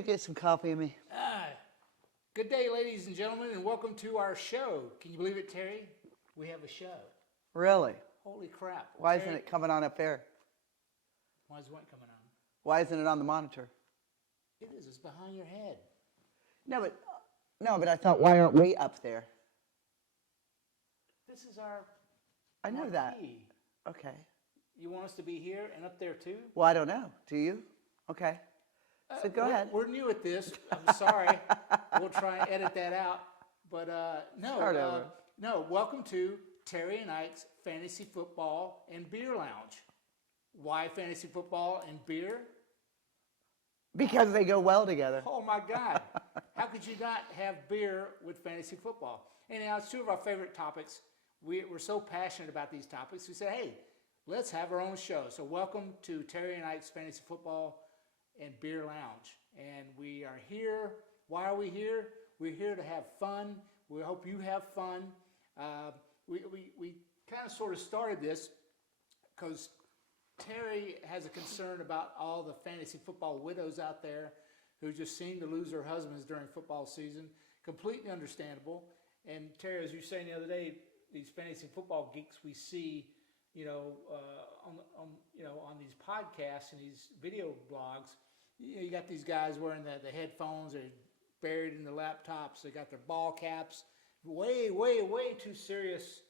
go get some coffee in me? Good day, ladies and gentlemen, and welcome to our show. Can you believe it, Terry? We have a show. Really? Holy crap. Why Terry, isn't it coming on up there? Why is what coming on? Why isn't it on the monitor? It is. It's behind your head. No, but I thought, why aren't we up there? This is our I know marquee. that. Okay. You want us to be here and up there too? Well, I don't know. Do you? Okay. So go ahead. We're new at this. I'm sorry. We'll try and edit that out. But Start over. no. Welcome to Terry and Ike's Fantasy Football and Beer Lounge. Why fantasy football and beer? Because they go well together. Oh my God! How could you not have beer with fantasy football? Anyhow, it's two of our favorite topics. We're so passionate about these topics. We said, hey, let's have our own show. So welcome to Terry and Ike's Fantasy Football and Beer Lounge. And we are here. Why are we here? We're here to have fun. We hope you have fun. We kind of sort of started this because Terry has a concern about all the fantasy football widows out there who just seem to lose their husbands during football season. Completely understandable. And Terry, as you were saying the other day, these fantasy football geeks we see, on these podcasts and these video blogs, you got these guys wearing the headphones, they're buried in the laptops, they got their ball caps, way, way, way too serious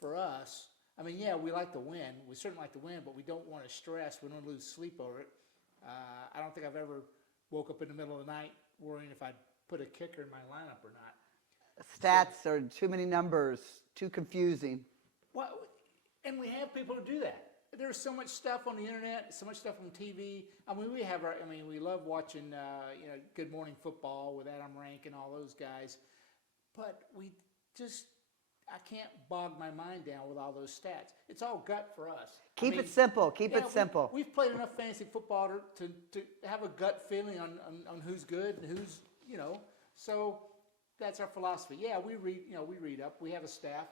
for us. I mean, yeah, we like to win. We certainly like to win, but we don't want to stress. We don't lose sleep over it. I don't think I've ever woke up in the middle of the night worrying if I'd put a kicker in my lineup or not. Stats are too many numbers, too confusing. Well, and we have people who do that. There's so much stuff on the internet, so much stuff on TV. I mean, we love watching, Good Morning Football with Adam Rank and all those guys. But I can't bog my mind down with all those stats. It's all gut for us. Keep it simple. Keep it simple. We've played enough fantasy football to have a gut feeling on who's good and who's, So that's our philosophy. Yeah, we read up. We have a staff,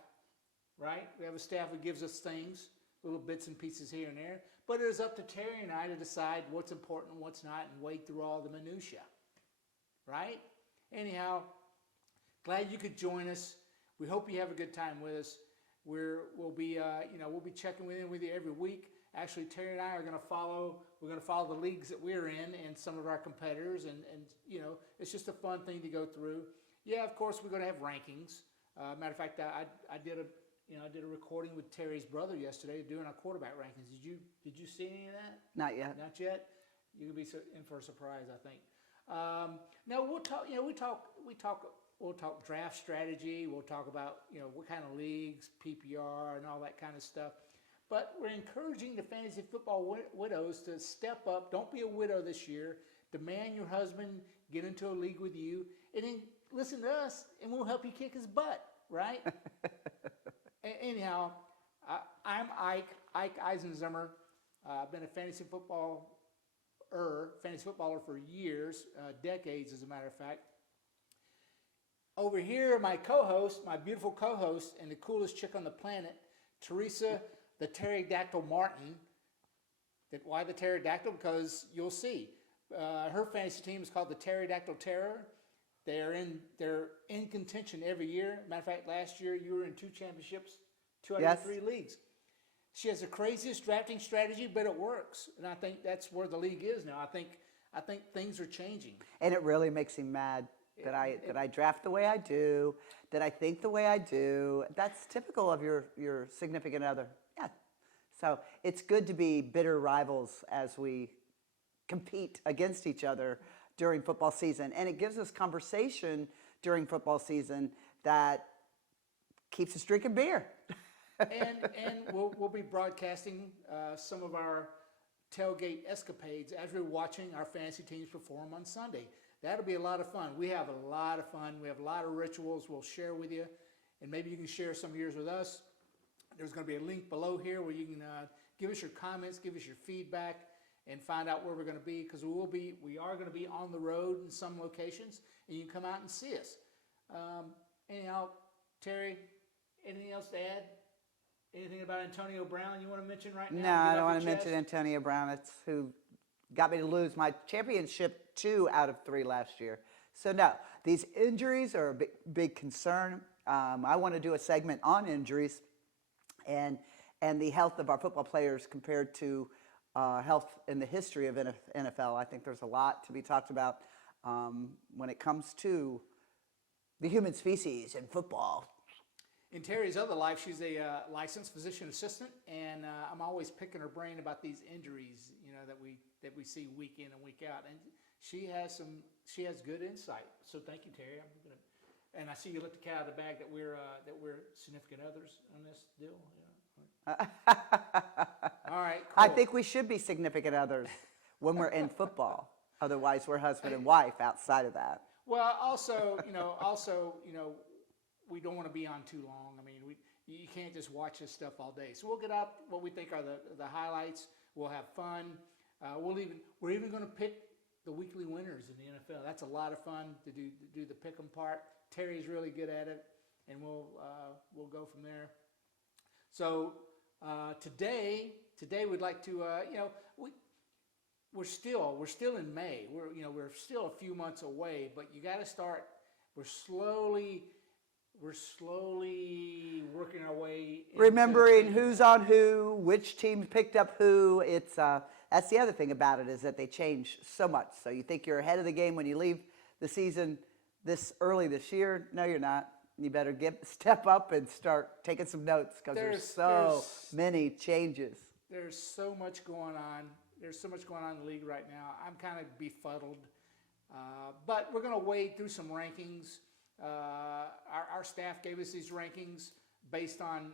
right? We have a staff who gives us things, little bits and pieces here and there. But it is up to Terry and I to decide what's important and what's not and wade through all the minutia, right? Anyhow, glad you could join us. We hope you have a good time with us. We'll be checking in with you every week. Actually, Terry and I are going to follow. We're going to follow the leagues that we're in and some of our competitors, and it's just a fun thing to go through. Yeah, of course, we're going to have rankings. Matter of fact, I did a recording with Terry's brother yesterday doing our quarterback rankings. Did you see any of that? Not yet. Not yet. You could be in for a surprise, I think. No, we'll talk. We'll talk draft strategy. We'll talk about what kind of leagues, PPR, and all that kind of stuff. But we're encouraging the fantasy football widows to step up. Don't be a widow this year. Demand your husband get into a league with you, and then listen to us, and we'll help you kick his butt, right? Anyhow, I'm Ike Eisenzimmer. I've been a fantasy footballer for years, decades, as a matter of fact. Over here, my beautiful co-host, and the coolest chick on the planet, Teresa, the Pterodactyl Martin. Why the pterodactyl? Because you'll see. Her fantasy team is called the Pterodactyl Terror. They're in contention every year. Matter of fact, last year you were in 2 championships, 2 out of 3 leagues. She has the craziest drafting strategy, but it works, and I think that's where the league is now. I think things are changing, and it really makes him mad that I draft the way I do, that I think the way I do. That's typical of your significant other. Yeah. So it's good to be bitter rivals as we compete against each other during football season, and it gives us conversation during football season that keeps us drinking beer. and we'll be broadcasting some of our tailgate escapades as we're watching our fantasy teams perform on Sunday. That'll be a lot of fun. We have a lot of fun. We have a lot of rituals we'll share with you, and maybe you can share some of yours with us. There's going to be a link below here where you can give us your comments, give us your feedback, and find out where we're going to be, because we are going to be on the road in some locations, and you can come out and see us. Anyhow, Terry, anything else to add? Anything about Antonio Brown you want to mention right now? No, I don't want to mention Antonio Brown. It's who got me to lose my championship 2 out of 3 last year. So no, these injuries are a big concern. I want to do a segment on injuries and the health of our football players compared to health in the history of NFL. I think there's a lot to be talked about when it comes to the human species in football. In Terry's other life, she's a licensed physician assistant, and I'm always picking her brain about these injuries, that we see week in and week out. And she has good insight. So thank you, Terry. And I see you let the cat out of the bag that we're significant others on this deal. All right. Cool. I think we should be significant others when we're in football. Otherwise, we're husband and wife outside of that. Well, also, we don't want to be on too long. I mean, you can't just watch this stuff all day. So we'll get out what we think are the highlights. We'll have fun. We're even going to pick the weekly winners in the NFL. That's a lot of fun to do the pick 'em part. Terry's really good at it, and we'll go from there. So today we'd like to we're still in May. We're still a few months away, but you got to start. We're slowly working our way. Remembering who's on who, which team picked up who. It's that's the other thing about it is that they change so much. So you think you're ahead of the game when you leave the season this early this year. No, you're not. You better step up and start taking some notes because there's so many changes. There's so much going on. There's so much going on in the league right now. I'm kind of befuddled. But we're going to wade through some rankings. Our staff gave us these rankings based on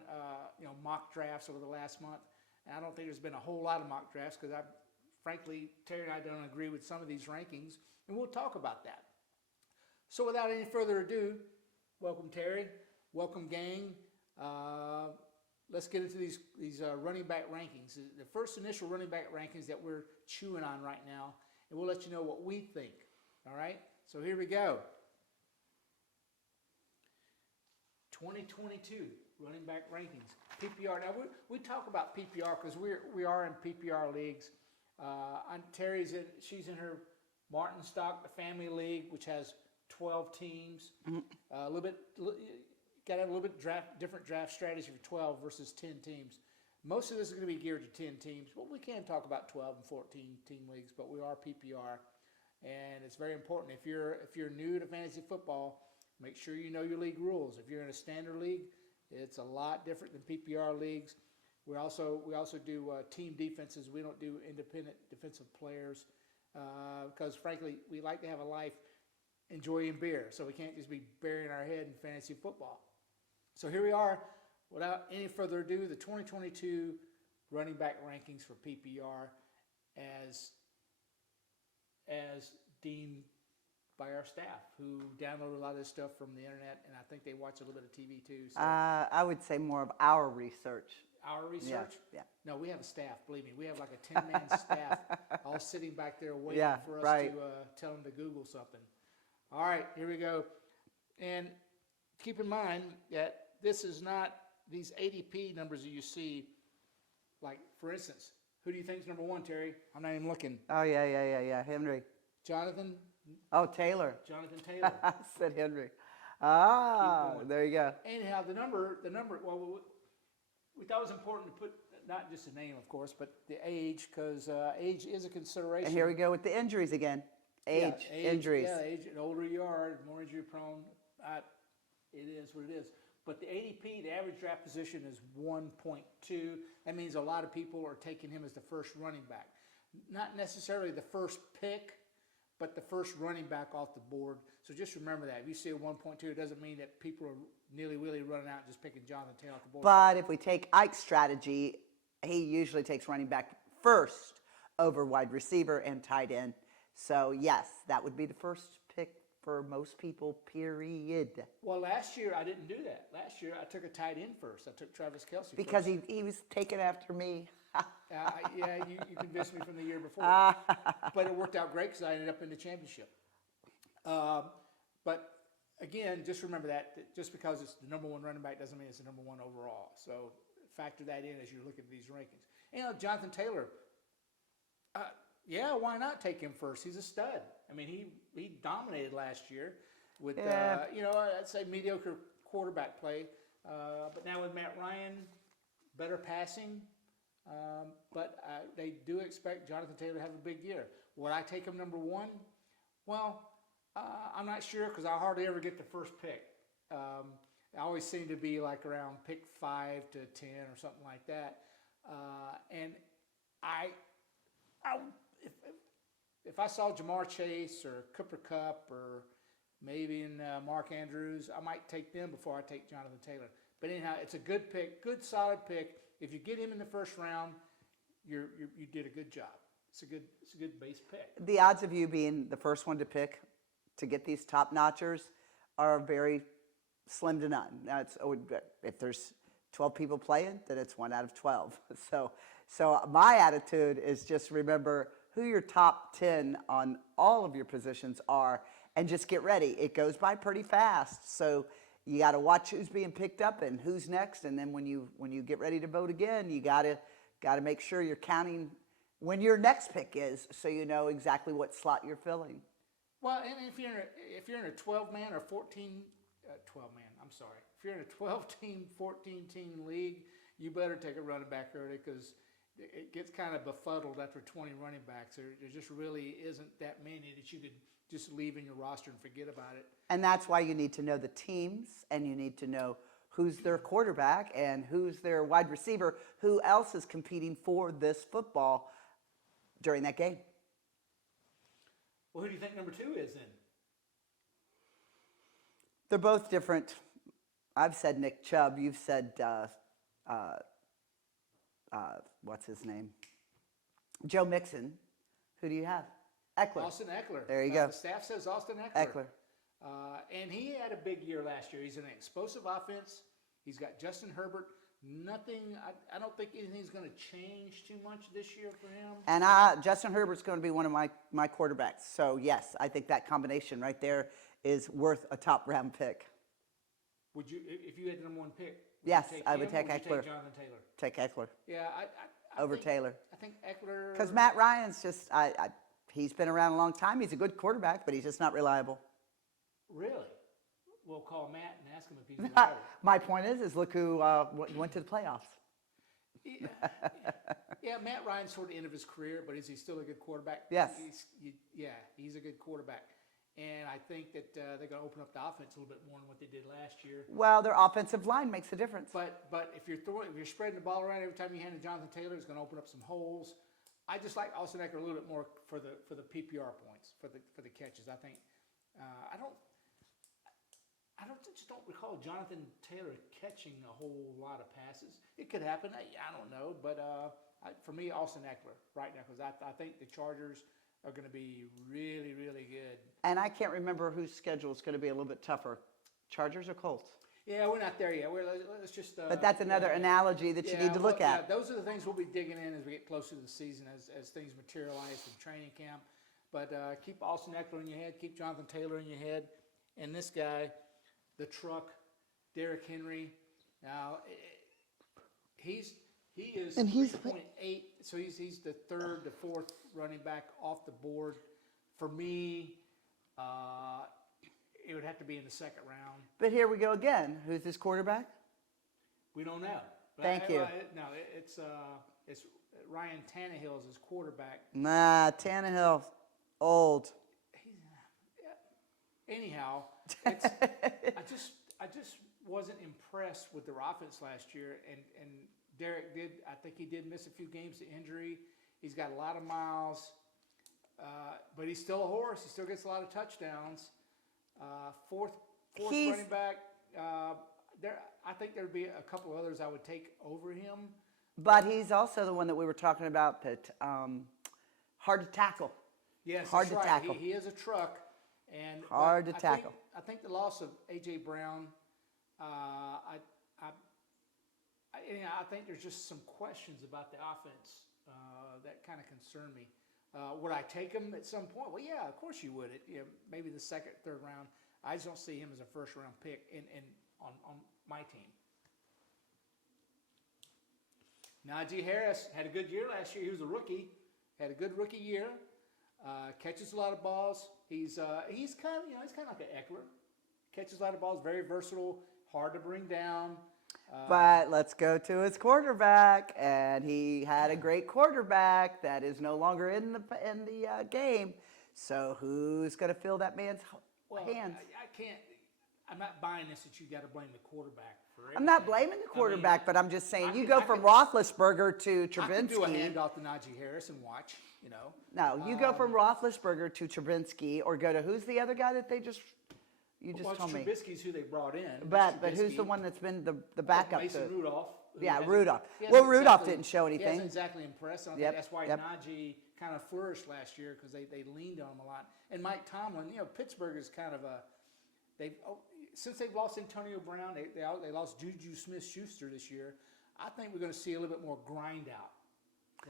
mock drafts over the last month. And I don't think there's been a whole lot of mock drafts because frankly, Terry and I don't agree with some of these rankings. And we'll talk about that. So without any further ado, welcome, Terry. Welcome, gang. Let's get into these running back rankings. The first initial running back rankings that we're chewing on right now, and we'll let you know what we think. All right? So here we go. 2022 running back rankings. PPR. Now we talk about PPR because we are in PPR leagues. She's in her Martin Stock, the family league, which has 12 teams. A little bit. Got to have a little bit different draft strategy for 12 versus 10 teams. Most of this is going to be geared to 10 teams, but we can talk about 12 and 14 team leagues. But we are PPR, and it's very important. If you're new to fantasy football, make sure you know your league rules. If you're in a standard league, it's a lot different than PPR leagues. We also do team defenses. We don't do independent defensive players because, frankly, we like to have a life enjoying beer, so we can't just be burying our head in fantasy football. So here we are. Without any further ado, the 2022 running back rankings for PPR as deemed by our staff, who download a lot of this stuff from the internet, and I think they watch a little bit of TV too. So. I would say more of our research. Our research? Yeah. No, we have a staff, believe me. We have like a 10-man staff all sitting back there waiting for us to tell them to Google something. All right, here we go. And keep in mind that this is not these ADP numbers that you see. Like, for instance, who do you think is number one, Terry? I'm not even looking. Oh, yeah. Henry. Jonathan? Oh, Taylor. Jonathan Taylor. I said Henry. Ah, there you go. Anyhow, the number, well, we thought it was important to put not just the name, of course, but the age, because age is a consideration. And here we go with the injuries again. Age, injuries. Yeah, age. The older you are, the more injury prone. It is what it is. But the ADP, the average draft position, is 1.2. That means a lot of people are taking him as the first running back. Not necessarily the first pick, but the first running back off the board. So just remember that. If you see a 1.2, it doesn't mean that people are nilly-willy running out and just picking Jonathan Taylor off the board. But if we take Ike's strategy, he usually takes running back first over wide receiver and tight end. So, yes, that would be the first pick for most people, period. Well, last year I didn't do that. Last year I took a tight end first. I took Travis Kelce because first. he was taken after me. Yeah, you convinced me from the year before. But it worked out great because I ended up in the championship. But, again, just remember that just because it's the number one running back doesn't mean it's the number one overall. So factor that in as you're looking at these rankings. And Jonathan Taylor, Yeah, why not take him first? He's a stud. I mean, he dominated last year with I'd say mediocre quarterback play. But now with Matt Ryan, better passing. But they do expect Jonathan Taylor to have a big year. Would I take him number one? Well, I'm not sure because I hardly ever get the first pick. I always seem to be like around pick 5 to 10 or something like that. And if I saw Jamar Chase or Cooper Kupp or maybe in Mark Andrews, I might take them before I take Jonathan Taylor. But anyhow, it's a good pick, good solid pick. If you get him in the first round, you did a good job. It's a good base pick. The odds of you being the first one to pick to get these top notchers are very slim to none. Now if there's 12 people playing, then it's 1 out of 12. So my attitude is just remember who your top 10 on all of your positions are, and just get ready. It goes by pretty fast, so you got to watch who's being picked up and who's next. And then when you get ready to vote again, you got to make sure you're counting when your next pick is, so you know exactly what slot you're filling. Well, and if you're in a 12-man or 12-man, I'm sorry. If you're in a 12-team, 14-team league, you better take a running back early because it gets kind of befuddled after 20 running backs. There just really isn't that many that you could just leave in your roster and forget about it. And that's why you need to know the teams, and you need to know who's their quarterback and who's their wide receiver, who else is competing for this football during that game. Well, who do you think number 2 is then? They're both different. I've said Nick Chubb. You've said, what's his name? Joe Mixon. Who do you have? Ekeler. Austin Ekeler. There you go. The staff says Austin Ekeler. Ekeler. And he had a big year last year. He's in an explosive offense. He's got Justin Herbert. I don't think anything's going to change too much this year for him. And Justin Herbert's going to be one of my quarterbacks. So, yes, I think that combination right there is worth a top-round pick. Would you, if you had the number 1 pick? Yes, I would take Ekeler. Take Jonathan Taylor. Take Ekeler. Yeah, I over think, Taylor. I think Ekeler. Because Matt Ryan's just, he's been around a long time. He's a good quarterback, but he's just not reliable. Really? We'll call Matt and ask him if he's reliable. My point is look who went to the playoffs. Yeah, Matt Ryan's sort of end of his career, but is he still a good quarterback? Yes. He's a good quarterback. And I think that they're going to open up the offense a little bit more than what they did last year. Well, their offensive line makes a difference. But if you're spreading the ball around every time you hand to Jonathan Taylor, it's going to open up some holes. I just like Austin Ekeler a little bit more for the PPR points, for the catches. I think I just don't recall Jonathan Taylor catching a whole lot of passes. It could happen. I don't know, but for me, Austin Ekeler right now, because I think the Chargers are going to be really, really good. And I can't remember whose schedule is going to be a little bit tougher, Chargers or Colts? Yeah, we're not there yet. Let's just. But that's another analogy that you need to look at. Yeah, those are the things we'll be digging in as we get closer to the season, as things materialize in training camp. But keep Austin Ekeler in your head, keep Jonathan Taylor in your head, and this guy, the truck, Derrick Henry. Now he is 3.8, so he's the third to fourth running back off the board. For me, it would have to be in the second round. But here we go again. Who's his quarterback? We don't know. Thank you. No, it's Ryan Tannehill is his quarterback. Nah, Tannehill, old. Anyhow, I just wasn't impressed with their offense last year, and Derek did. I think he did miss a few games to injury. He's got a lot of miles, but he's still a horse. He still gets a lot of touchdowns. Fourth running back. I think there'd be a couple others I would take over him. But he's also the one that we were talking about that hard to tackle. Yes, hard that's to right. tackle. He is a truck, and hard to tackle. I think the loss of A.J. Brown. I think there's just some questions about the offense that kind of concern me. Would I take him at some point? Well, yeah, of course you would. Maybe the second, third round. I just don't see him as a first-round pick on my team. Najee Harris had a good year last year. He was a rookie, Had a good rookie year. Catches a lot of balls. He's kind of he's kind of like an Ekeler. Catches a lot of balls. Very versatile. Hard to bring down. But let's go to his quarterback, and he had a great quarterback that is no longer in the game. So who's going to fill that man's hands? I can't. I'm not buying this that you got to blame the quarterback for everything. I'm not blaming the quarterback, but I'm just saying you go from I Roethlisberger to Trubinsky. I can do a handoff to Najee Harris and watch. No, you go from Roethlisberger to Trubinsky, or go to who's the other guy that they just told me. Trubisky's who they brought in. But who's the one that's been the backup Mason to Rudolph. Yeah, Rudolph. Well, Rudolph didn't show anything. He hasn't exactly impressed. I think that's why Najee kind of flourished last year because they leaned on him a lot. And Mike Tomlin, Pittsburgh is kind of since they've lost Antonio Brown, they lost Juju Smith-Schuster this year. I think we're going to see a little bit more grind out.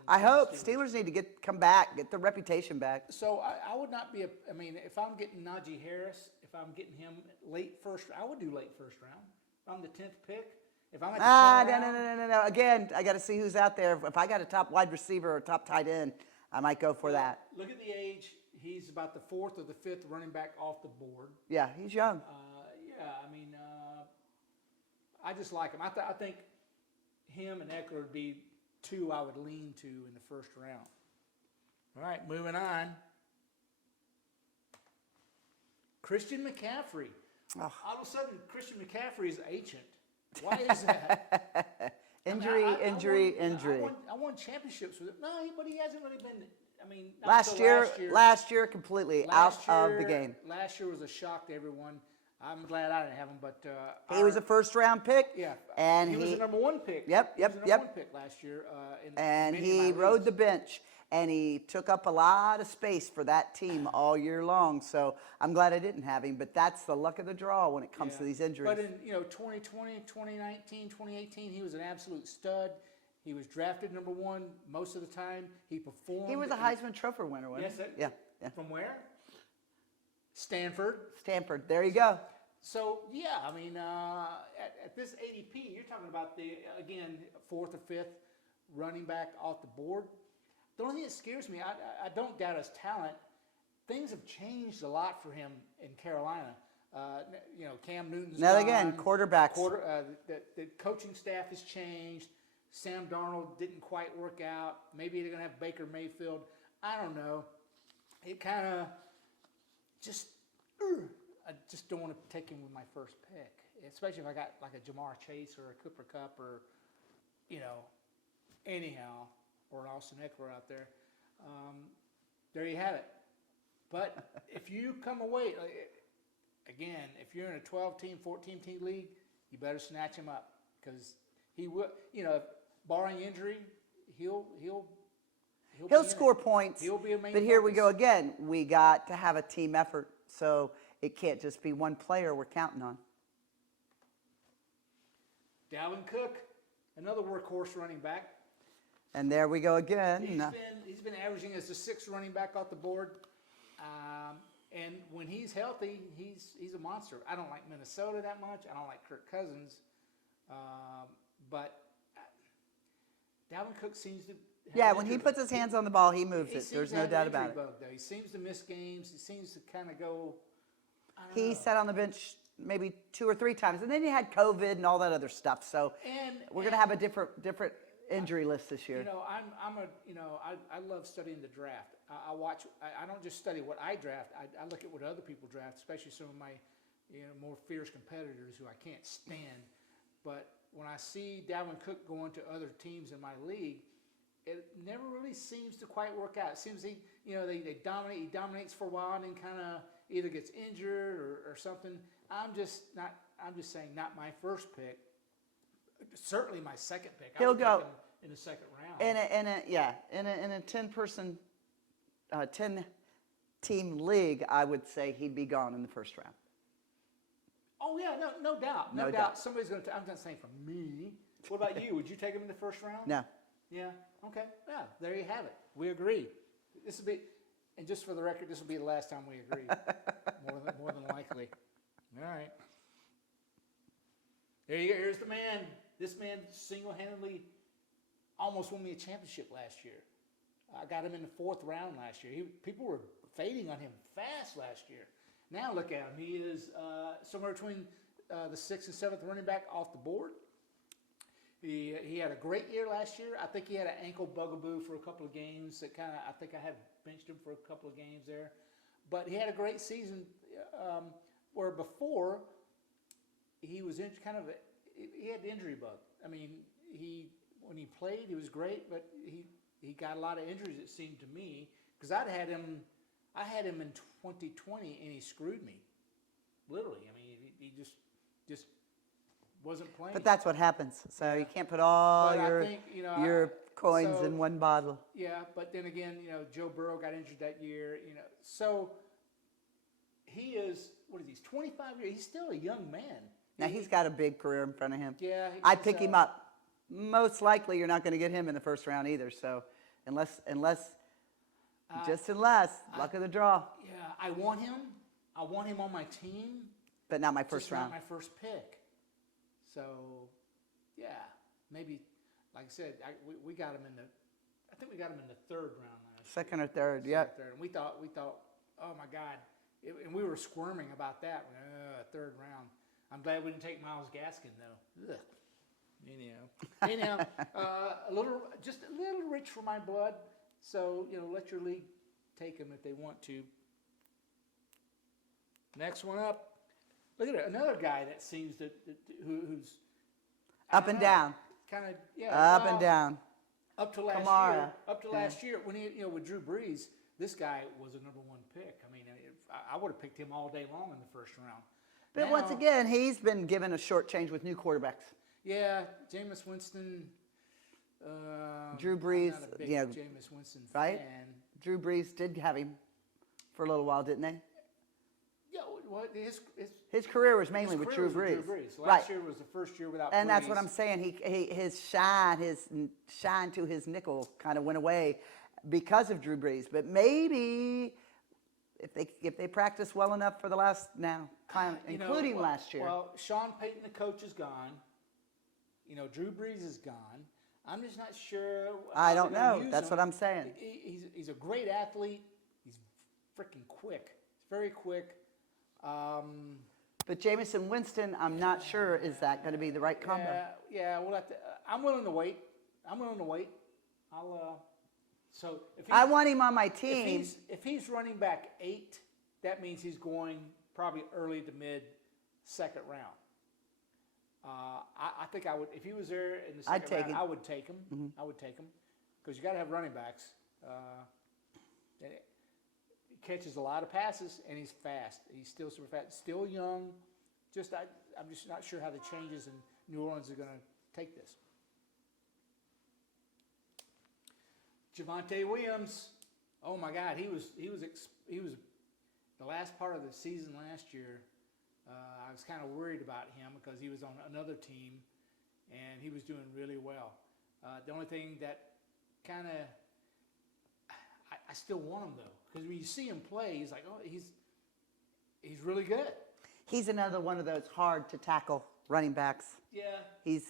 I hope Steelers need to come back, get the reputation back. So I would not be if I'm getting Najee Harris, if I'm getting him late first, I would do late first round. If I'm the 10th pick, if I'm at the no. Again, I got to see who's out there. If I got a top wide receiver or a top tight end, I might go for that. Look at the age. He's about the 4th or the 5th running back off the board. Yeah, he's young. I just like him. I think him and Ekeler would be two I would lean to in the first round. All right, moving on. Christian McCaffrey. Oh. All of a sudden, Christian McCaffrey is ancient. Why is that? Injury. I won championships with him. No, but he hasn't really been. Last year, completely out of the game. Last year was a shock to everyone. I'm glad I didn't have him, but he was a first-round pick. Yeah, and he was the number 1 pick. Yep. He was the number 1 pick last year. And he rode the bench, and he took up a lot of space for that team all year long. So I'm glad I didn't have him, but that's the luck of the draw when it comes to these injuries. But in 2020, 2019, 2018, he was an absolute stud. He was drafted number 1 most of the time. He performed. He was a Heisman Trophy winner, wasn't he? Yeah. From where? Stanford. There you go. So, at this ADP, you're talking about again, 4th or 5th running back off the board. The only thing that scares me, I don't doubt his talent. Things have changed a lot for him in Carolina. Cam Newton's now gone. Again, quarterbacks. The coaching staff has changed. Sam Darnold didn't quite work out. Maybe they're going to have Baker Mayfield. I don't know. It kind of I just don't want to take him with my first pick, especially if I got like a Jamar Chase or a Cooper Kupp or, anyhow, or an Austin Ekeler out there. There you have it. But if you come away, again, if you're in a 12-team, 14-team league, you better snatch him up because he will. Barring injury, he'll score points. He'll be a main but here we focus. go again. We got to have a team effort, so it can't just be one player we're counting on. Dalvin Cook, another workhorse running back. And there we go again. He's been averaging as the 6th running back off the board. And when he's healthy, he's a monster. I don't like Minnesota that much. I don't like Kirk Cousins. But Dalvin Cook seems to when he puts his hands on the ball, he moves it. There's no doubt about it. He seems to miss games. He seems to kind of go. He sat on the bench maybe 2 or 3 times, and then you had COVID and all that other stuff. So we're going to have a different injury list this year. I love studying the draft. I watch. I don't just study what I draft. I look at what other people draft, especially some of my more fierce competitors who I can't stand. But when I see Dalvin Cook going to other teams in my league, it never really seems to quite work out. It seems they dominate. He dominates for a while and then kind of either gets injured or something. I'm just saying, not my first pick. Certainly my second pick. He'll go in the second round. In a 10-person, 10-team league, I would say he'd be gone in the first round. Oh yeah, no doubt, no doubt. Somebody's going to. I'm not saying for me. What about you? Would you take him in the first round? No. Yeah. Okay. Yeah. There you have it. We agree. This will be, and just for the record, this will be the last time we agree. more than likely. All right. There you go. Here's the man. This man single-handedly almost won me a championship last year. I got him in the 4th round last year. People were fading on him fast last year. Now look at him. He is somewhere between the 6th and 7th running back off the board. He had a great year last year. I think he had an ankle bugaboo for a couple of games. I think I had benched him for a couple of games there. But he had a great season where before he was he had the injury bug. I mean, when he played, he was great, but he got a lot of injuries, it seemed to me, because I had him in 2020 and he screwed me, literally. I mean, he just wasn't playing. But that's what happens. So you can't put all your coins in one bottle. Yeah, but then again, Joe Burrow got injured that year. So he is, what is he? He's 25 years. He's still a young man. Now he's got a big career in front of him. Yeah, I'd pick him up. Most likely, you're not going to get him in the 1st round either. So unless, luck of the draw. Yeah, I want him. I want him on my team. But not my first round. Not my first pick. So, yeah, maybe, like I said, we got him I think we got him in the 3rd round last year. 2nd or 3rd, yeah. And we thought, oh my God, and we were squirming about that. 3rd round. I'm glad we didn't take Myles Gaskin though. Ugh. Anyhow, just a little rich for my blood. So let your league take him if they want to. Next one up. Look at it, another guy that seems who's up and down. Kind of Up and down. Up to last year, when he with Drew Brees, this guy was a #1 pick. I mean, I would have picked him all day long in the 1st round. But once again, he's been given a short change with new quarterbacks. Yeah, Jameis Winston. Drew Brees, I'm not a big Jameis Winston right? fan. Drew Brees did have him for a little while, didn't they? Yeah, well, his career was mainly with Drew Brees. Last year was the first year without And Brees. that's what I'm saying. His shine to his nickel kind of went away because of Drew Brees. But maybe if they practice well enough for the last including last year. Well, Sean Payton, the coach, is gone. Drew Brees is gone. I'm just not sure. I don't know. That's what I'm saying. He's a great athlete. He's freaking quick. He's very quick. But Jameis Winston, I'm not sure. Is that going to be the right combo? Yeah. We'll have to. I'm willing to wait. So I want him on my team. If he's running back 8, that means he's going probably early to mid 2nd round. I think I would, if he was there in the 2nd round, I would take him. Mm-hmm. I would take him because you got to have running backs. He catches a lot of passes and he's fast. He's still super fast, still young. I'm just not sure how the changes in New Orleans are going to take this. Javonte Williams, oh my God, he was the last part of the season last year. I was kind of worried about him because he was on another team, and he was doing really well. The only thing that kind of I still want him though, because when you see him play, he's like, oh, he's really good. He's another one of those hard to tackle running backs. Yeah. His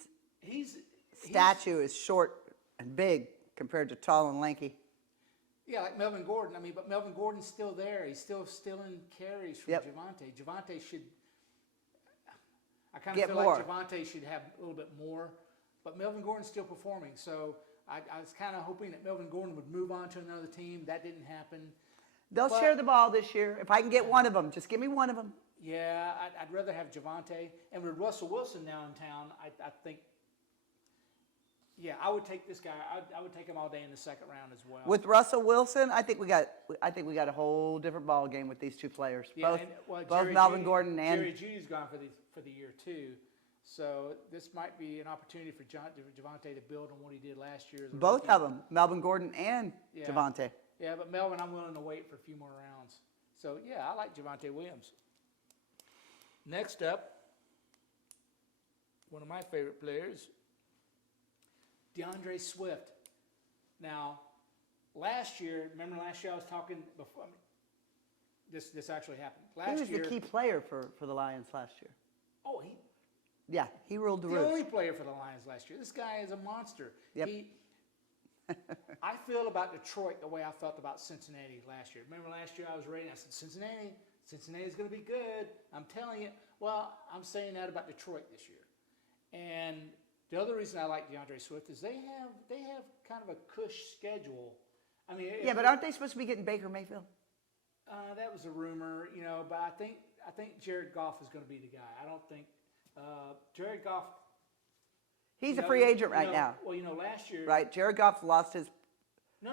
statue is short and big compared to tall and lanky. Yeah, like Melvin Gordon. I mean, but Melvin Gordon's still there. He's still stealing carries from Javonte. Javonte should. I kind of feel like Javonte should have a little bit more, but Melvin Gordon's still performing. So I was kind of hoping that Melvin Gordon would move on to another team. That didn't happen. They'll share the ball this year. If I can get one of them, just give me one of them. Yeah, I'd rather have Javonte. And with Russell Wilson now in town, I think. Yeah, I would take this guy. I would take him all day in the 2nd round as well. With Russell Wilson, I think we got a whole different ball game with these two players. Yeah, both Melvin Gordon and Jerry Judy's gone for the year too. So this might be an opportunity for Javonte to build on what he did last year. Both of them, Melvin Gordon and Javonte. Yeah, but Melvin, I'm willing to wait for a few more rounds. So yeah, I like Javonte Williams. Next up, one of my favorite players, DAndre Swift. Now, remember last year I was talking before. This actually happened. He was the key player for the Lions last year. Oh, he ruled the the roost. only player for the Lions last year. This guy is a monster. Yep. I feel about Detroit the way I felt about Cincinnati last year. Remember last year I was rating, I said, Cincinnati's going to be good. I'm telling you. Well, I'm saying that about Detroit this year. And the other reason I like DAndre Swift is they have kind of a cush schedule. I mean, Yeah, but aren't they supposed to be getting Baker Mayfield? that was a rumor, but I think Jared Goff is going to be the guy. I don't think Jared Goff. He's a free agent right now. Well, last year. Right, Jared Goff lost his. No.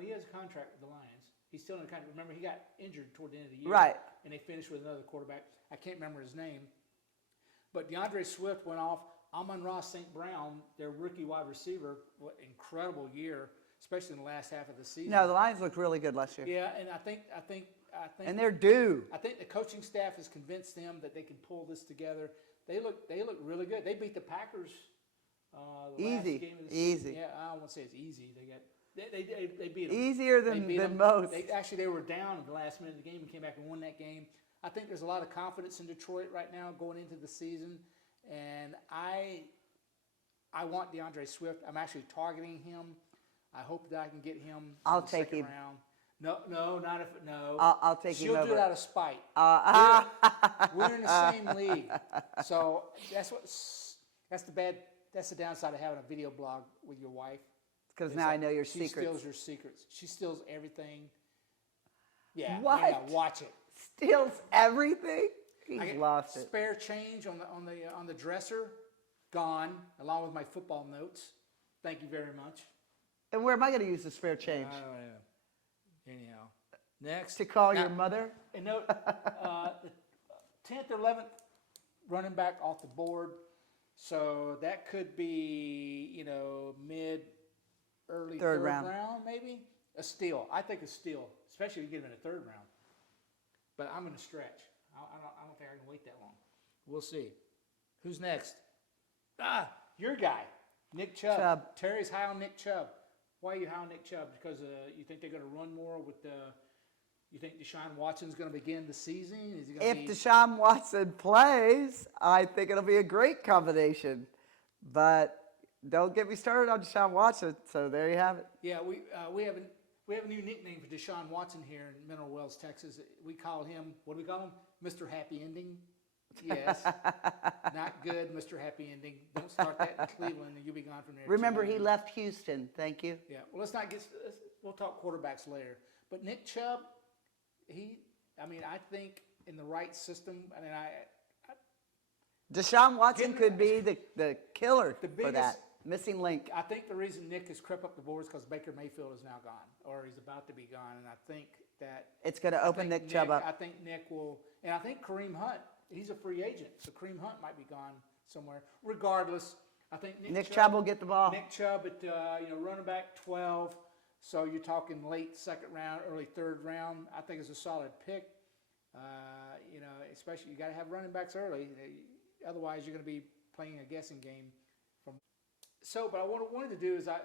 He has a contract with the Lions. He's still in a contract. Remember, he got injured toward the end of the year. Right. And they finished with another quarterback. I can't remember his name. But DAndre Swift went off. Amon-Ra St. Brown, their rookie wide receiver, what incredible year, especially in the last half of the season. No, the Lions looked really good last year. Yeah, and I think. And they're due. I think the coaching staff has convinced them that they can pull this together. They look really good. They beat the Packers. The last game of the season. Easy. Yeah, I don't want to say it's easy. They beat them. Easier than most. They were down at the last minute of the game and came back and won that game. I think there's a lot of confidence in Detroit right now going into the season, and I want DAndre Swift. I'm actually targeting him. I hope that I can get him. I'll in the take second him. Round. No, not if no. I'll take him over. She'll do it out of spite. We're in the same league, so that's the downside of having a video blog with your wife. Because now I know your secrets. She steals your secrets. She steals everything. Yeah. What? Yeah, watch it. Steals everything? He's lost it. Spare change on the dresser, gone, along with my football notes. Thank you very much. And where am I going to use the spare change? I don't know. Anyhow, next. To call your mother? And note, the 10th or 11th running back off the board. So that could be, early third round, maybe. A steal. I think a steal, especially if you get him in the third round. But I'm going to stretch. I don't think I can wait that long. We'll see. Who's next? Your guy, Nick Chubb. Terry's high on Nick Chubb. Why are you high on Nick Chubb? Because you think they're going to run more with you think Deshaun Watson's going to begin the season? Is he going to Deshaun Watson plays, I think it'll be a great combination. But don't get me started on Deshaun Watson. So there you have it. Yeah, we have a new nickname for Deshaun Watson here in Mineral Wells, Texas. We call him, what do we call him? Mr. Happy Ending. Yes. Not good, Mr. Happy Ending. Don't start that in Cleveland and you'll be gone from there. Remember, he left Houston. Thank you. Yeah. Well, we'll talk quarterbacks later. But Nick Chubb, I think in the right system, Deshaun Watson could be the killer for that. Missing link. I think the reason Nick has crept up the boards because Baker Mayfield is now gone, or he's about to be gone, and I think that it's going to open Nick Chubb up. I think Nick will, and I think Kareem Hunt. He's a free agent, so Kareem Hunt might be gone somewhere. Regardless, I think Nick Chubb will get the ball. Nick Chubb at running back 12, so you're talking late second round, early third round. I think it's a solid pick. Especially you got to have running backs early, otherwise you're going to be playing a guessing game. But what I wanted to do is I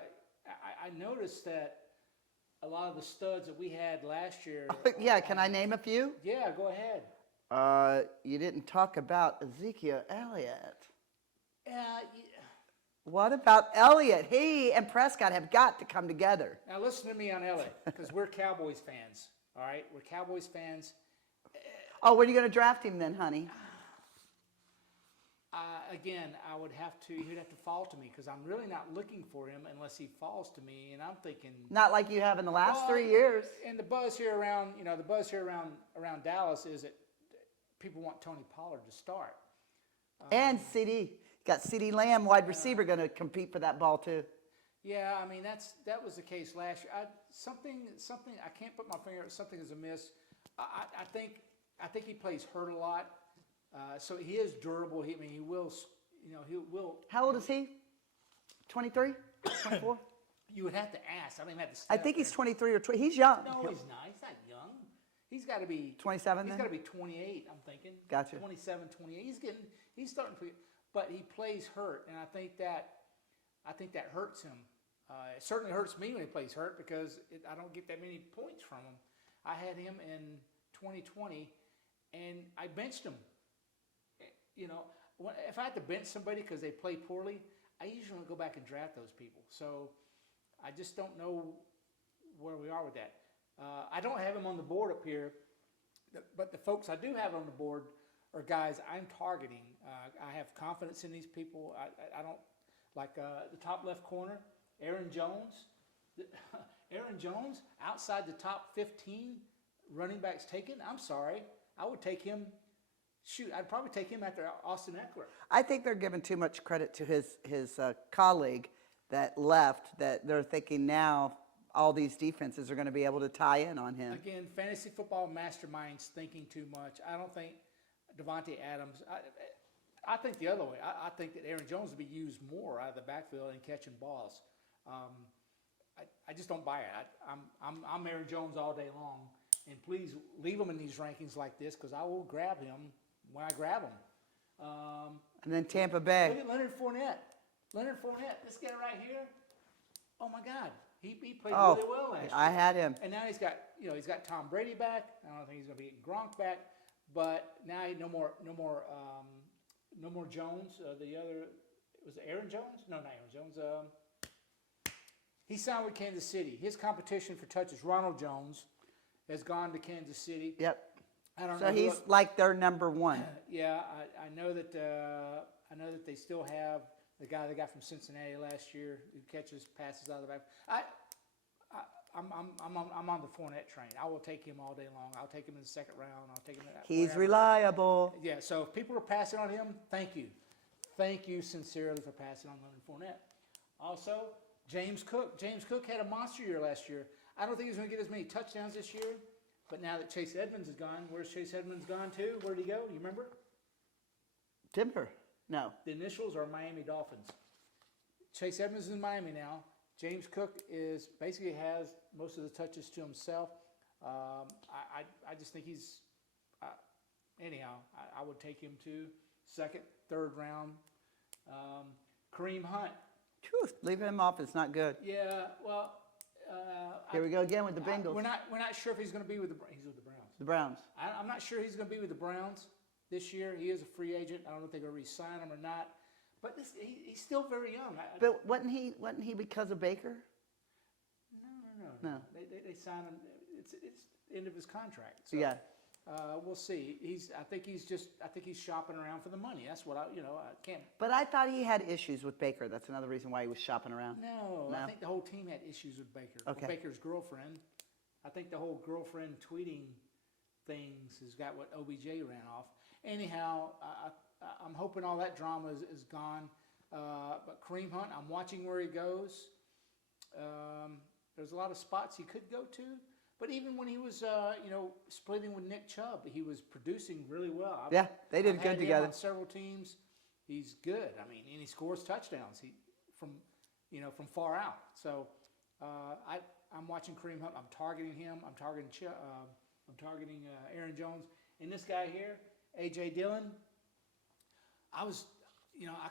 noticed that a lot of the studs that we had last year. Yeah, can I name a few? Yeah, go ahead. You didn't talk about Ezekiel Elliott. What about Elliott? He and Prescott have got to come together. Now listen to me on Elliott, because we're Cowboys fans. All right, we're Cowboys fans. Oh, when are you going to draft him then, honey? Again, he'd have to fall to me because I'm really not looking for him unless he falls to me, and I'm thinking not like you have in the last 3 years. And the buzz here around Dallas is that people want Tony Pollard to start. And CD. Got CD Lamb, wide receiver, going to compete for that ball too. Yeah, that was the case last year. Something I can't put my finger. Something is amiss. I think he plays hurt a lot. So he is durable. He will. He will. How old is he? 23? 24? You would have to ask. I don't even have to. I think he's 23 or 20. He's young. No, he's not. He's not young. He's got to be 27. He's got to be 28. I'm thinking. Gotcha. 27, 28. He's starting to. But he plays hurt, and I think that hurts him. It certainly hurts me when he plays hurt because I don't get that many points from him. I had him in 2020, and I benched him. If I had to bench somebody because they play poorly, I usually go back and draft those people. So I just don't know where we are with that. I don't have him on the board up here, but the folks I do have on the board are guys I'm targeting. I have confidence in these people. I don't like the top left corner, Aaron Jones. Aaron Jones outside the top 15 running backs taken. I'm sorry, I would take him. Shoot, I'd probably take him after Austin Ekeler. I think they're giving too much credit to his colleague that left, that they're thinking now all these defenses are going to be able to tie in on him. Again, fantasy football masterminds thinking too much. I don't think Davante Adams. I think the other way. I think that Aaron Jones will be used more out of the backfield and catching balls. I just don't buy it. I'm Aaron Jones all day long, and please leave him in these rankings like this because I will grab him when I grab him. And then Tampa Bay. Look at Leonard Fournette. Leonard Fournette, this guy right here. Oh my God, he played really well last year. I had him. And now he's got Tom Brady back. I don't think he's going to be getting Gronk back, but now no more Jones. The other was it Aaron Jones? No, not Aaron Jones. He signed with Kansas City. His competition for touches, Ronald Jones, has gone to Kansas City. Yep. I don't So know. he's like their number one. Yeah, I know that they still have the guy they got from Cincinnati last year who catches passes out of the back. I'm on the Fournette train. I will take him all day long. I'll take him in the second round. I'll take him. He's wherever. reliable. Yeah. So if people are passing on him, thank you sincerely for passing on Leonard Fournette. Also, James Cook. James Cook had a monster year last year. I don't think he's going to get as many touchdowns this year. But now that Chase Edmonds is gone, where's Chase Edmonds gone to? Where did he go? You remember? Denver. No. The initials are Miami Dolphins. Chase Edmonds is in Miami now. James Cook basically has most of the touches to himself. I just think he's anyhow. I would take him to second, third round. Kareem Hunt. Whew, leaving him off is not good. Yeah. Well. Here we go again with the Bengals. We're not sure if he's going to be with he's with the Browns. The Browns. I'm not sure he's going to be with the Browns this year. He is a free agent. I don't know if they're going to re-sign him or not. But he's still very young. But wasn't he because of Baker? No. They signed him. It's the end of his contract. So, yeah. We'll see. I think he's shopping around for the money. That's what I can't. But I thought he had issues with Baker. That's another reason why he was shopping around. No, I think the whole team had issues with Baker. Okay. With Baker's girlfriend. I think the whole girlfriend tweeting things has got what OBJ ran off. Anyhow, I'm hoping all that drama is gone. But Kareem Hunt, I'm watching where he goes. There's a lot of spots he could go to. But even when he was, splitting with Nick Chubb, he was producing really well. Yeah, they did I've good had him together. on several teams, he's good. I mean, and he scores touchdowns. From far out. So I'm watching Kareem Hunt. I'm targeting him. I'm targeting Aaron Jones. And this guy here, A.J. Dillon. I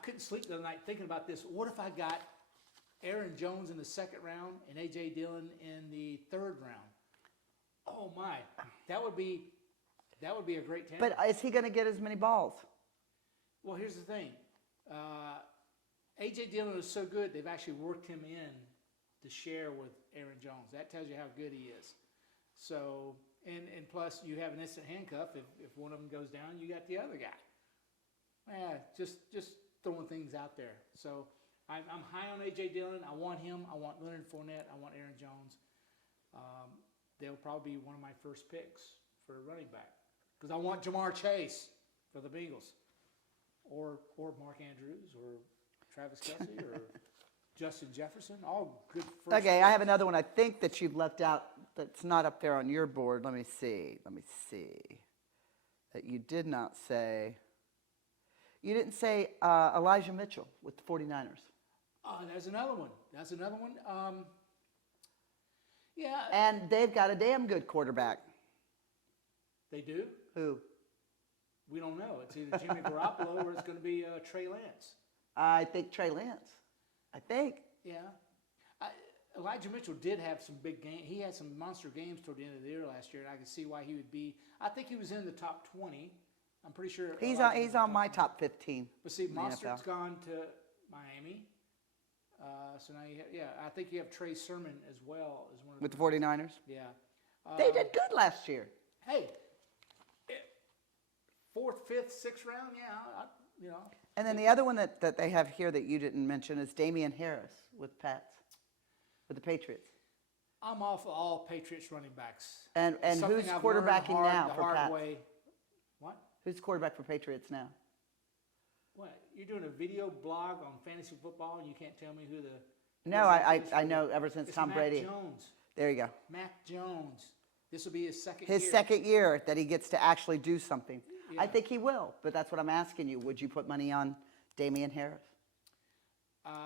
couldn't sleep the other night thinking about this. What if I got Aaron Jones in the second round and A.J. Dillon in the third round? Oh my, that would be a great tandem. But is he going to get as many balls? Well, here's the thing. A.J. Dillon is so good, they've actually worked him in to share with Aaron Jones. That tells you how good he is. So, and plus you have an instant handcuff. If one of them goes down, you got the other guy. Just throwing things out there. So I'm high on A.J. Dillon. I want him. I want Leonard Fournette. I want Aaron Jones. They'll probably be one of my first picks for a running back because I want Jamar Chase for the Bengals, or Mark Andrews, or Travis Kelce, or Justin Jefferson. All good first Okay, picks. I have another one I think that you've left out that's not up there on your board. Let me see. That you did not say. You didn't say Elijah Mitchell with the 49ers. Oh, there's another one. Yeah. And they've got a damn good quarterback. They do? Who? We don't know. It's either Jimmy Garoppolo or it's going to be Trey Lance. I think Trey Lance. I think. Yeah. Elijah Mitchell did have some big games. He had some monster games toward the end of the year last year, and I can see why he would be. I think he was in the top 20. I'm pretty sure. He's on my top 15. But see, in the Monster's NFL. gone to Miami. So now I think you have Trey Sermon as well as one of With the 49ers? Yeah. They did good last year. Hey, fourth, fifth, sixth round, yeah, And then the other one that they have here that you didn't mention is Damian Harris with the Patriots. I'm off of all Patriots running backs. And Something who's I've quarterbacking learned now the for hard Pats? way. What? Who's quarterback for Patriots now? What? You're doing a video blog on fantasy football and you can't tell me who the No, I know ever since it's Tom Mac Brady. Jones. There you go. Mac Jones. This will be his second year. His second year that he gets to actually do something. Yeah. I think he will, but that's what I'm asking you. Would you put money on Damian Harris?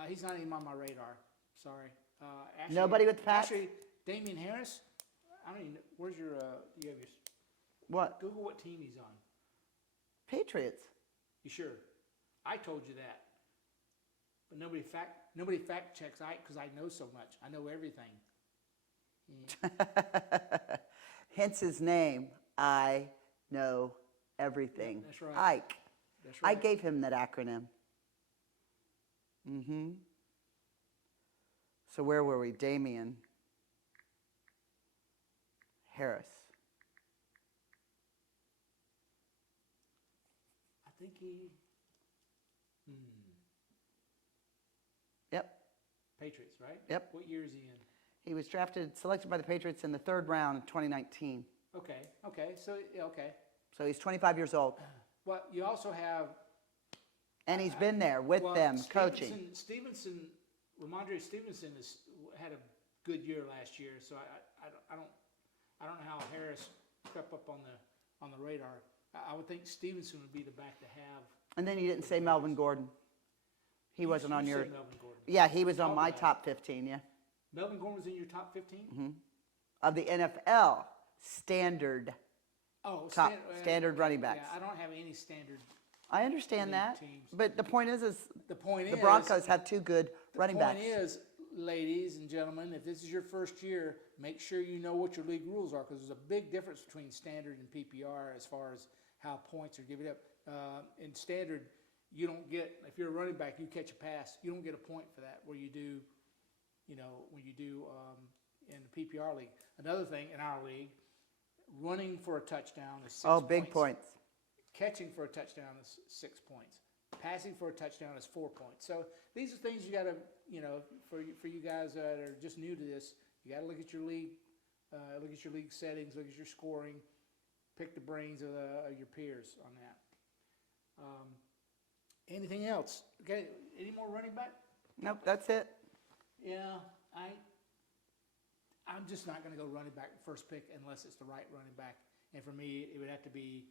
He's not even on my radar. Sorry. Actually, Nobody with the Pats? Actually, Damian Harris. I don't even. Where's your? You have your. What? Google what team he's on. Patriots. You sure? I told you that. But nobody fact checks because I know so much. I know everything. Hence his name. I know everything. That's right. Ike. That's I right. gave him that acronym. Mm-hmm. So where were we? Damian Harris. I think he. Yep. Patriots, right? Yep. What year is he in? He was selected by the Patriots in the 3rd round in 2019. Okay. So okay. So he's 25 years old. Well, you also have. And he's been there with them, coaching. Ramondre Stevenson has had a good year last year, so I don't know how Harris crept up on the radar. I would think Stevenson would be the back to have. And then you didn't say Melvin Gordon. He wasn't on your. Said Melvin Gordon. Yeah, he was on my about top 15. Yeah. Melvin Gordon was in your top 15? Of the NFL standard. Oh, standard running backs. Yeah, I don't have any standard. I understand league that, teams. but the point is The point the is Broncos have 2 good running The point backs. is, ladies and gentlemen, if this is your first year, make sure you know what your league rules are because there's a big difference between standard and PPR as far as how points are given up. In standard, you don't get, if you're a running back, you catch a pass, you don't get a point for that where you do, when you do in the PPR league. Another thing in our league, running for a touchdown is 6 points. Oh, big points. Catching for a touchdown is 6 points. Passing for a touchdown is 4 points. So these are things you got to, for you guys that are just new to this, you got to look at your league, settings, look at your scoring, pick the brains of your peers on that. Anything else? Okay, any more running back? Nope, that's it. Yeah, I'm just not going to go running back first pick unless it's the right running back. And for me, it would have to be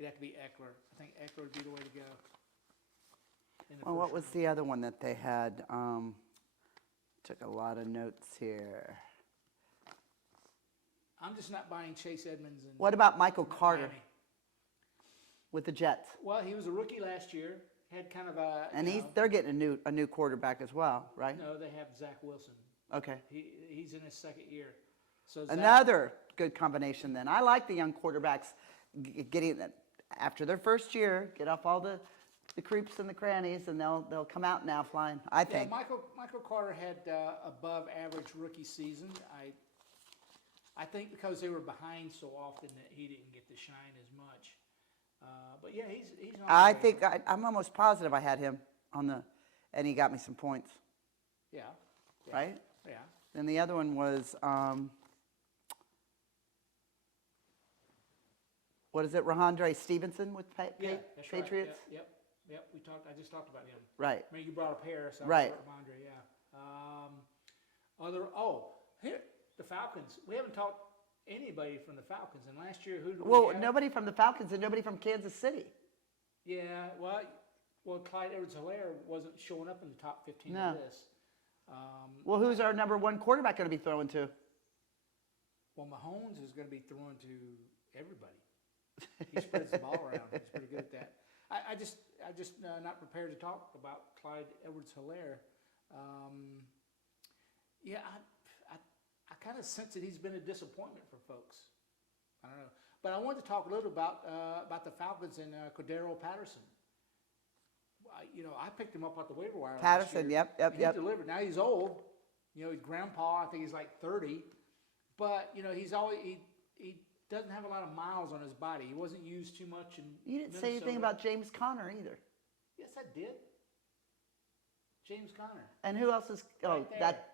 Ekeler. I think Ekeler would be the way to go. Well, what was the other one that they had? Took a lot of notes here. I'm just not buying Chase Edmonds. And What about Michael Carter Miami. with the Jets? Well, he was a rookie last year. Had kind of a. And they're getting a new quarterback as well, right? No, they have Zach Wilson. Okay. He's in his second year. So Another good combination then. I like the young quarterbacks getting after their first year, get off all the creeps and the crannies, and they'll come out now flying. I think. Yeah, Michael Carter had above average rookie season. I think because they were behind so often that he didn't get to shine as much. But yeah, he's on I the think I'm almost positive I had him and he got me some points. Yeah. Right? Yeah. Then the other one was what is it? Ramondre Stevenson with That's Patriots. Right. Yep. I just talked about him. Right. I mean, you brought up Harris. Right. Ramondre, yeah. Here the Falcons. We haven't talked anybody from the Falcons, and last year who? Well, nobody from the Falcons and nobody from Kansas City. Yeah. Well, Clyde Edwards-Helaire wasn't showing up in the top 15 No. of this. Well, who's our number 1 quarterback going to be throwing to? Well, Mahomes is going to be throwing to everybody. He spreads the ball around. He's pretty good at that. I just not prepared to talk about Clyde Edwards-Helaire. Yeah, I kind of sense that he's been a disappointment for folks. I don't know, but I wanted to talk a little about the Falcons and Cordero Patterson. I picked him up off the waiver wire last Patterson, year. yep. He delivered. Now he's old. He's grandpa. I think he's like 30. But, he's always he doesn't have a lot of miles on his body. He wasn't used too much in You didn't say anything about James Conner either. Yes, I did. James Conner. And who else is? Right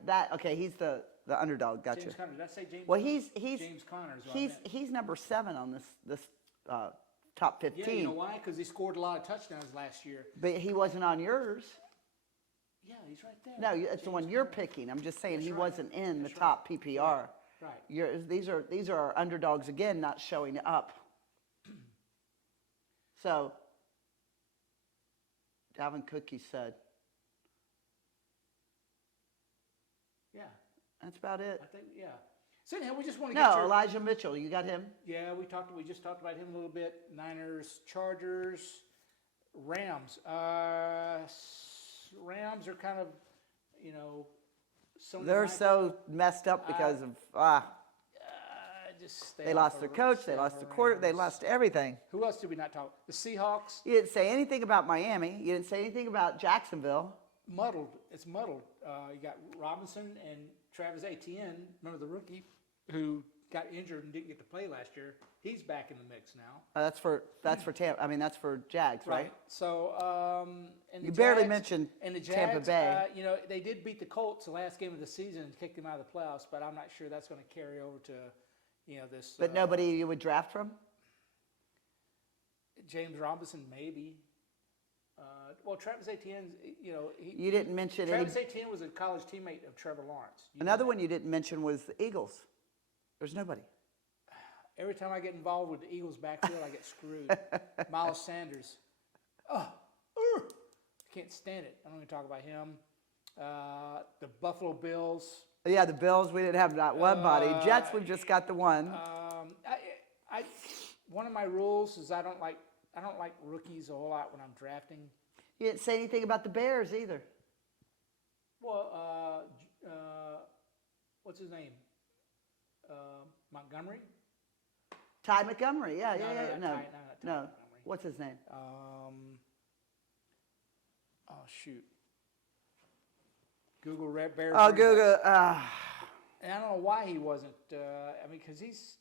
that. Okay, he's the underdog. Gotcha. James Conner. Did I say James? Well, he's James Conner. Is what I meant. he's number 7 on this top 15. Yeah, you know why? Because he scored a lot of touchdowns last year. But he wasn't on yours. Yeah, he's right there. No, it's the one you're Conner. picking. I'm just saying That's he right. wasn't in the That's top PPR. Right. These are our underdogs again, not showing up. So, Dalvin Cook, he said. Yeah. That's about it. I think, yeah. So anyhow, we just want to get No, your... Elijah Mitchell, you got him? Yeah, we just talked about him a little bit. Niners, Chargers, Rams. Rams are kind of, They're so messed up because of just stay they off lost of- their coach, stay they off lost the of quarter, they Rams. lost everything. Who else did we not talk? The Seahawks. You didn't say anything about Miami. You didn't say anything about Jacksonville. Muddled. It's muddled. You got Robinson and Travis Etienne. Remember the rookie who got injured and didn't get to play last year? He's back in the mix now. That's for Tampa. I mean, that's for Jags, right? So, and the You barely Jags- mentioned and the Tampa Jags, Bay. they did beat the Colts the last game of the season and kicked them out of the playoffs, but I'm not sure that's going to carry over to, this. But nobody you would draft from? James Robinson, maybe. Well, Travis Etienne, You didn't mention any. Travis Etienne was a college teammate of Trevor Lawrence. Another one you didn't mention was the Eagles. There's nobody. Every time I get involved with the Eagles backfield, I get screwed. Miles Sanders. I can't stand it. I'm not going to talk about him. The Buffalo Bills. Yeah, the Bills, we didn't have not one body. Jets, we've just got the one. One of my rules is I don't like rookies a whole lot when I'm drafting. You didn't say anything about the Bears either. Well, what's his name? Montgomery? Ty Montgomery, yeah. Not Ty Montgomery. What's his name? Shoot. Google Red Bears. Oh, Google. And I don't know why he wasn't. Because he's.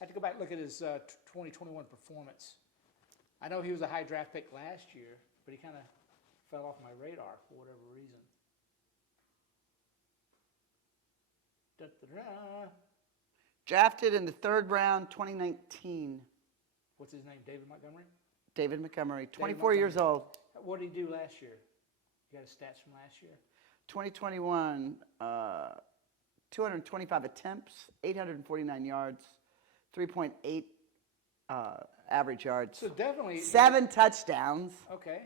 I have to go back and look at his 2021 performance. I know he was a high draft pick last year, but he kind of fell off my radar for whatever reason. Da-da-da. Drafted in the 3rd round, 2019. What's his name? David Montgomery? David Montgomery, 24 years old. What did he do last year? You got his stats from last year? 2021, 225 attempts, 849 yards, 3.8 average yards. So definitely 7 touchdowns. Okay.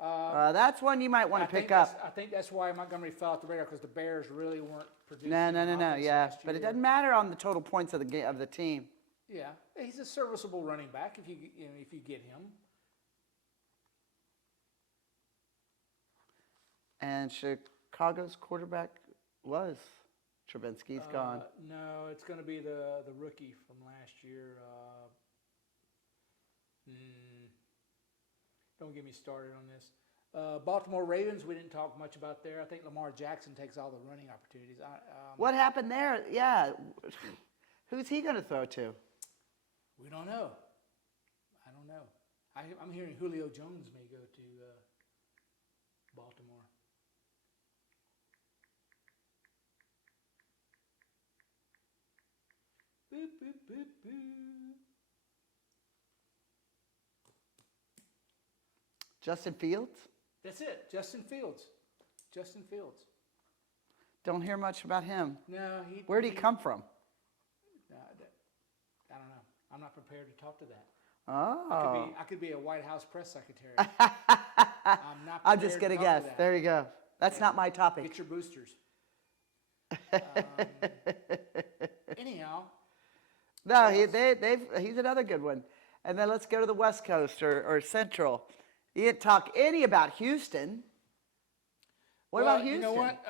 That's one you might want to pick up. I think that's why Montgomery fell off the radar, because the Bears really weren't producing. No. offense Yeah, last but it year. doesn't matter on the total points of the team. Yeah, he's a serviceable running back if you get him. And Chicago's quarterback was Trubinsky's gone. No, it's going to be the rookie from last year. Don't get me started on this. Baltimore Ravens, we didn't talk much about there. I think Lamar Jackson takes all the running opportunities. What happened there? Yeah. Who's he going to throw to? We don't know. I don't know. I'm hearing Julio Jones may go to Baltimore. Boop, boop, boop, boop. Justin Fields? That's it. Justin Fields. Don't hear much about him. No, Where'd he come from? I don't know. I'm not prepared to talk to that. Oh. I could be a White House press secretary. I'm not. I'm just going to guess. that. There you go. That's not my topic. Get your boosters. Anyhow. No, he's another good one. And then let's go to the West Coast or Central. You didn't talk any about Houston. What about Houston? You know what?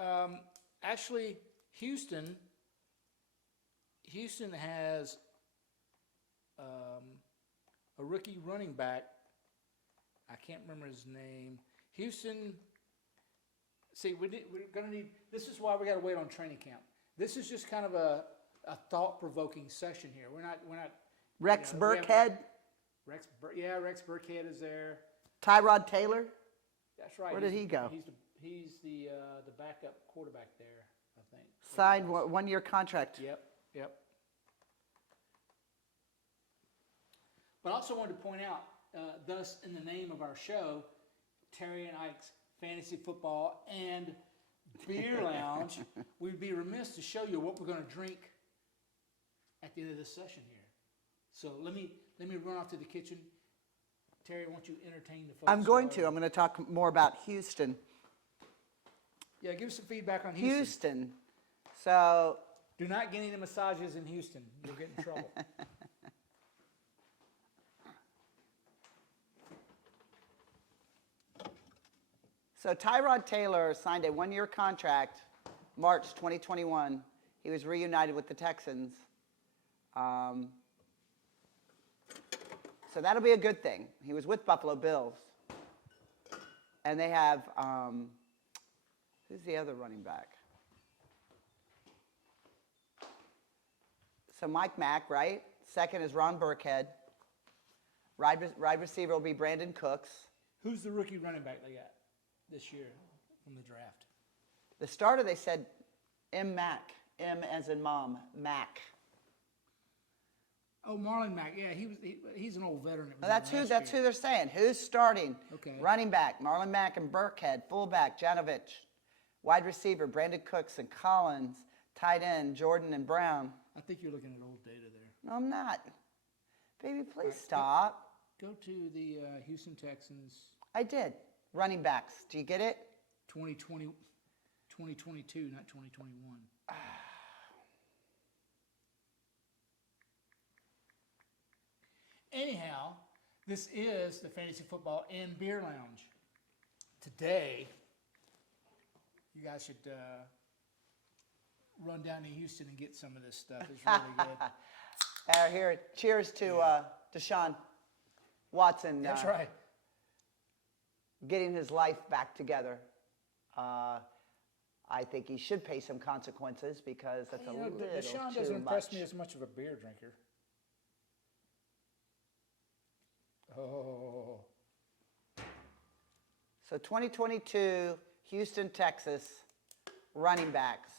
Actually, Houston has a rookie running back I can't remember his name. Houston. See, we're going to need. This is why we got to wait on training camp. This is just kind of a thought-provoking session here. We're not. Rex Burkhead. Rex Burkhead is there. Tyrod Taylor. That's right. Where did he go? He's the backup quarterback there, I think. Signed one-year contract. Yep. But I also wanted to point out, thus in the name of our show, Terry and Ike's Fantasy Football and Beer Lounge, we'd be remiss to show you what we're going to drink at the end of this session here. So let me run off to the kitchen. Terry, why don't you entertain the folks? I'm going to talk more about Houston. Yeah, give us some feedback on Houston. Houston. So. Do not get any massages in Houston. You'll get in trouble. So Tyrod Taylor signed a one-year contract, March 2021. He was reunited with the Texans. So that'll be a good thing. He was with Buffalo Bills. And they have, who's the other running back? So Mike Mack, right? Second is Ron Burkhead. Wide receiver will be Brandon Cooks. Who's the rookie running back they got this year from the draft? The starter, they said Mack. M as in mom, Mack. Oh, Marlon Mack. Yeah, he's an old veteran. That's who they're saying. Who's starting? Okay. Running back, Marlon Mack and Burkhead. Fullback, Janovich. Wide receiver, Brandon Cooks and Collins. Tight end, Jordan and Brown. I think you're looking at old data there. No, I'm not. Baby, please stop. Go to the Houston Texans. I did. Running backs. Do you get it? 2022, not 2021. Anyhow, this is the Fantasy Football and Beer Lounge. Today, you guys should run down to Houston and get some of this stuff. It's really good. Here, cheers to Deshaun Watson. That's right. Getting his life back together. I think he should pay some consequences because that's a little Deshaun too doesn't impress much. me as much of a beer drinker. Oh. So 2022, Houston, Texas, running backs.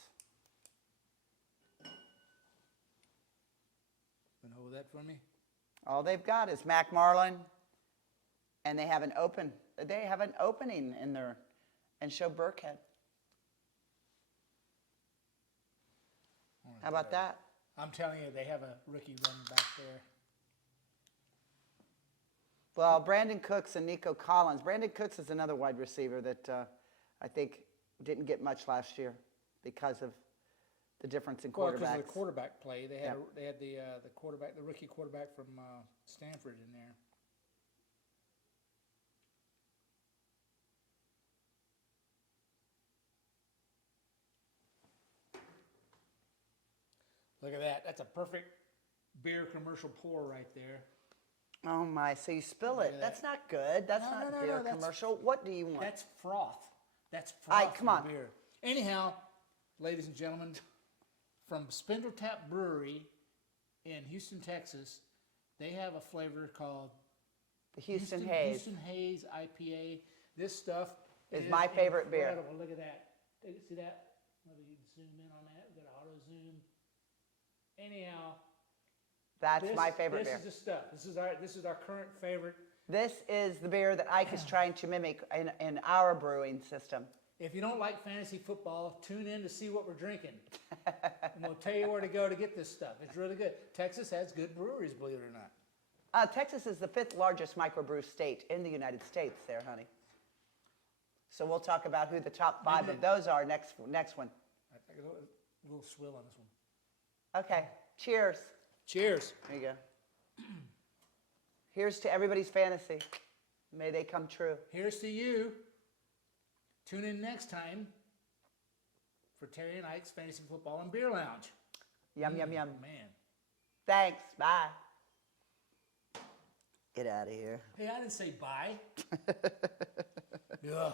Been hold that for me? All they've got is Mac Marlin, and they have an opening in there, and show Burkhead. How about that? I'm telling you, they have a rookie running back there. Well, Brandon Cooks and Nico Collins. Brandon Cooks is another wide receiver that I think didn't get much last year because of the difference in quarterbacks. Well, because of the quarterback play, they had the rookie quarterback from Stanford in there. Look at that. That's a perfect beer commercial pour right there. Oh my, so you spill it. That's not good. That's not a beer commercial. What do you want? That's froth. That's froth come on. beer. Anyhow, ladies and gentlemen, from Spindletap Brewery in Houston, Texas, they have a flavor called The Houston Haze. Houston Haze IPA. This stuff is my favorite beer. Incredible. Look at that. See that? Maybe you can zoom in on that. We've got auto zoom. Anyhow, that's my favorite beer. This is the stuff. This is our current favorite. This is the beer that Ike is trying to mimic in our brewing system. If you don't like fantasy football, tune in to see what we're drinking. And we'll tell you where to go to get this stuff. It's really good. Texas has good breweries, believe it or not. Texas is the 5th largest microbrew state in the United States there, honey. So we'll talk about who the top 5 of those are next one. I got a little swill on this one. Okay, cheers. Cheers. There you go. Here's to everybody's fantasy. May they come true. Here's to you. Tune in next time for Terry and Ike's Fantasy Football and Beer Lounge. Yum, yum, yum. Man. Thanks. Bye. Get out of here. Hey, I didn't say bye. Yeah.